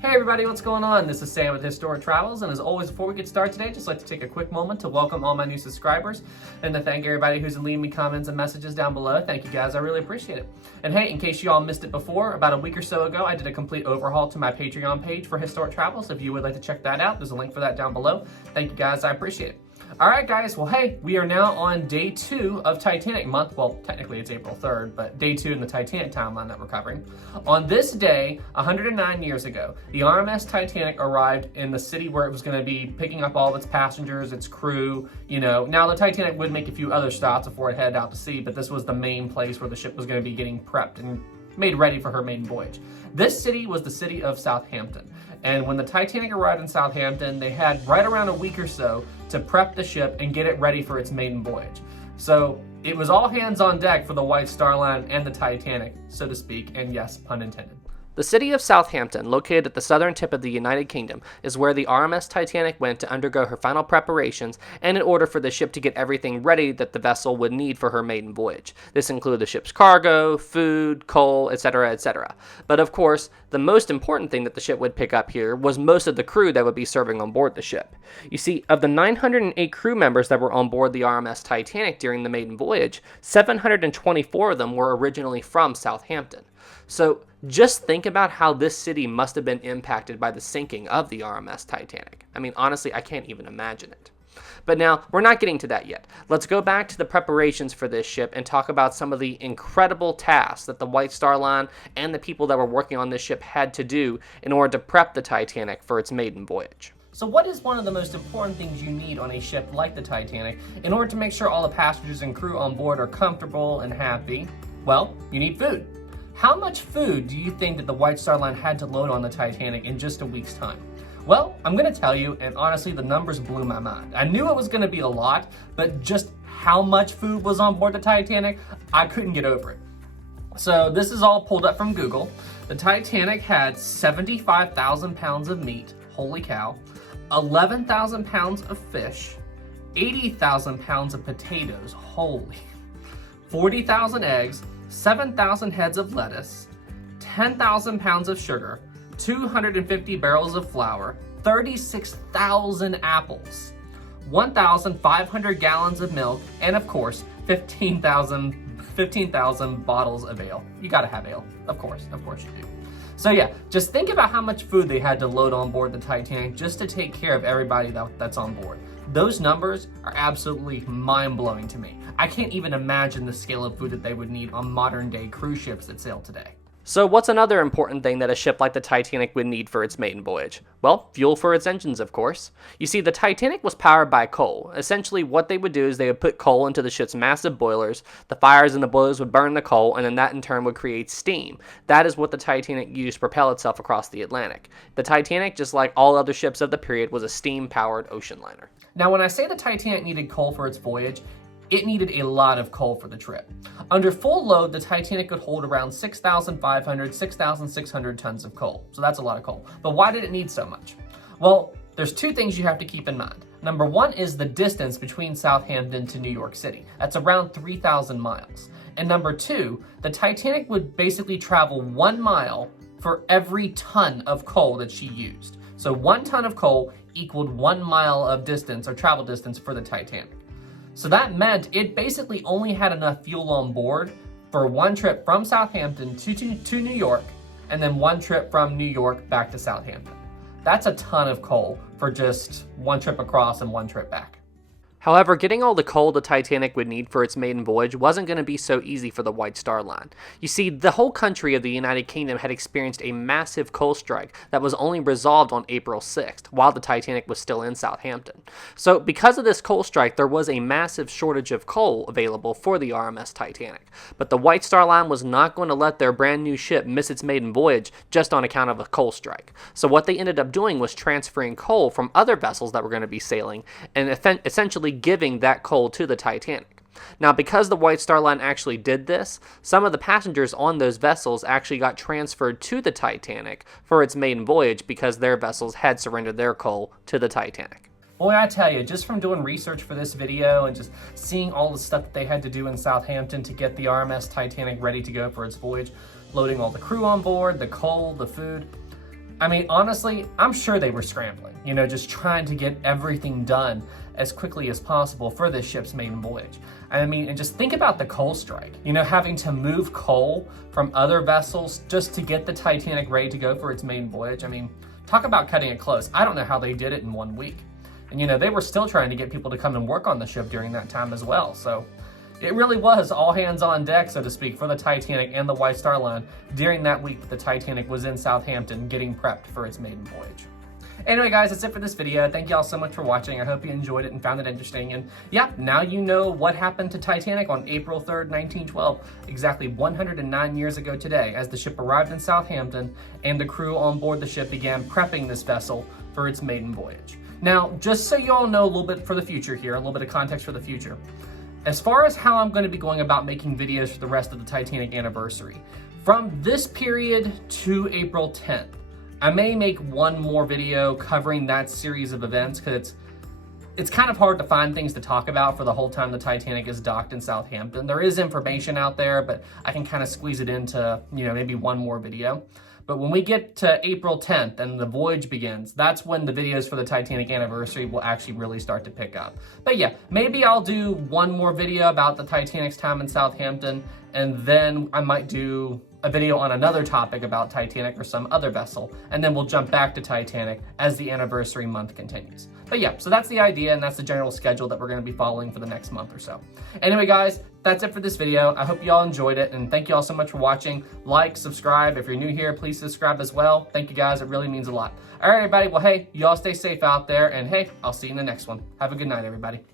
Hey everybody, what's going on? This is Sam with Historic Travels, and as always, before we get started today, just like to take a quick moment to welcome all my new subscribers and to thank everybody who's leaving me comments and messages down below. Thank you guys, I really appreciate it. And hey, in case you all missed it before, about a week or so ago, I did a complete overhaul to my Patreon page for Historic Travels. If you would like to check that out, there's a link for that down below. Thank you guys, I appreciate it. All right, guys, well, hey, we are now on day 2 of Titanic month. Well, technically it's April 3rd, but day 2 in the Titanic timeline that we're covering. On this day, 109 years ago, the RMS Titanic arrived in the city where it was going to be picking up all of its passengers, its crew, you know. Now, the Titanic would make a few other stops before it headed out to sea, but this was the main place where the ship was going to be getting prepped and made ready for her maiden voyage. This city was the city of Southampton. And when the Titanic arrived in Southampton, they had right around a week or so to prep the ship and get it ready for its maiden voyage. So it was all hands on deck for the White Star Line and the Titanic, so to speak, and yes, pun intended. The city of Southampton, located at the southern tip of the United Kingdom, is where the RMS Titanic went to undergo her final preparations and in order for the ship to get everything ready that the vessel would need for her maiden voyage. This included the ship's cargo, food, coal, etc., etc. But of course, the most important thing that the ship would pick up here was most of the crew that would be serving on board the ship. You see, of the 908 crew members that were on board the RMS Titanic during the maiden voyage, 724 of them were originally from Southampton. So just think about how this city must have been impacted by the sinking of the RMS Titanic. I mean, honestly, I can't even imagine it. But now, we're not getting to that yet. Let's go back to the preparations for this ship and talk about some of the incredible tasks that the White Star Line and the people that were working on this ship had to do in order to prep the Titanic for its maiden voyage. So what is one of the most important things you need on a ship like the Titanic in order to make sure all the passengers and crew on board are comfortable and happy? Well, you need food. How much food do you think that the White Star Line had to load on the Titanic in just a week's time? Well, I'm going to tell you, and honestly, the numbers blew my mind. I knew it was going to be a lot, but just how much food was on board the Titanic, I couldn't get over it. So this is all pulled up from Google. The Titanic had 75,000 pounds of meat, holy cow, 11,000 pounds of fish, 80,000 pounds of potatoes, holy, 40,000 eggs, 7,000 heads of lettuce, 10,000 pounds of sugar, 250 barrels of flour, 36,000 apples, 1,500 gallons of milk, and of course, 15,000 bottles of ale. You gotta have ale, of course you do. So yeah, just think about how much food they had to load on board the Titanic just to take care of everybody that's on board. Those numbers are absolutely mind-blowing to me. I can't even imagine the scale of food that they would need on modern-day cruise ships that sail today. So what's another important thing that a ship like the Titanic would need for its maiden voyage? Well, fuel for its engines, of course. You see, the Titanic was powered by coal. Essentially, what they would do is they would put coal into the ship's massive boilers, the fires in the boilers would burn the coal, and then that in turn would create steam. That is what the Titanic used to propel itself across the Atlantic. The Titanic, just like all other ships of the period, was a steam-powered ocean liner. Now, when I say the Titanic needed coal for its voyage, it needed a lot of coal for the trip. Under full load, the Titanic could hold around 6,500, 6,600 tons of coal. So that's a lot of coal. But why did it need so much? Well, there's two things you have to keep in mind. Number one is the distance between Southampton to New York City. That's around 3,000 miles. And number two, the Titanic would basically travel 1 mile for every ton of coal that she used. So 1 ton of coal equaled 1 mile of distance or travel distance for the Titanic. So that meant it basically only had enough fuel on board for one trip from Southampton to New York, and then one trip from New York back to Southampton. That's a ton of coal for just one trip across and one trip back. However, getting all the coal the Titanic would need for its maiden voyage wasn't going to be so easy for the White Star Line. You see, the whole country of the United Kingdom had experienced a massive coal strike that was only resolved on April 6th, while the Titanic was still in Southampton. So, because of this coal strike, there was a massive shortage of coal available for the RMS Titanic. But the White Star Line was not going to let their brand new ship miss its maiden voyage just on account of a coal strike. So what they ended up doing was transferring coal from other vessels that were going to be sailing and essentially giving that coal to the Titanic. Now, because the White Star Line actually did this, some of the passengers on those vessels actually got transferred to the Titanic for its maiden voyage because their vessels had surrendered their coal to the Titanic. Boy, I tell you, just from doing research for this video and just seeing all the stuff that they had to do in Southampton to get the RMS Titanic ready to go for its voyage, loading all the crew on board, the coal, the food, I mean, honestly, I'm sure they were scrambling, just trying to get everything done as quickly as possible for this ship's maiden voyage. I mean, and just think about the coal strike, having to move coal from other vessels just to get the Titanic ready to go for its maiden voyage. I mean, talk about cutting it close. I don't know how they did it in 1 week. And they were still trying to get people to come and work on the ship during that time as well. So it really was all hands on deck, so to speak, for the Titanic and the White Star Line during that week that the Titanic was in Southampton getting prepped for its maiden voyage. Anyway, guys, that's it for this video. Thank you all so much for watching. I hope you enjoyed it and found it interesting. And yeah, now you know what happened to Titanic on April 3rd, 1912, exactly 109 years ago today, as the ship arrived in Southampton and the crew on board the ship began prepping this vessel for its maiden voyage. Now, just so you all know a little bit for the future here, a little bit of context for the future. As far as how I'm going to be going about making videos for the rest of the Titanic anniversary, from this period to April 10th, I may make one more video covering that series of events because it's kind of hard to find things to talk about for the whole time the Titanic is docked in Southampton. There is information out there, but I can kind of squeeze it into, maybe one more video. But when we get to April 10th and the voyage begins, that's when the videos for the Titanic anniversary will actually really start to pick up. But yeah, maybe I'll do one more video about the Titanic's time in Southampton, and then I might do a video on another topic about Titanic or some other vessel, and then we'll jump back to Titanic as the anniversary month continues. But yeah, so that's the idea, and that's the general schedule that we're going to be following for the next month or so. Anyway, guys, that's it for this video. I hope you all enjoyed it, and thank you all so much for watching. Like, subscribe. If you're new here, please subscribe as well. Thank you, guys. It really means a lot. All right, everybody. Well, hey, you all stay safe out there, and hey, I'll see you in the next one. Have a good night, everybody.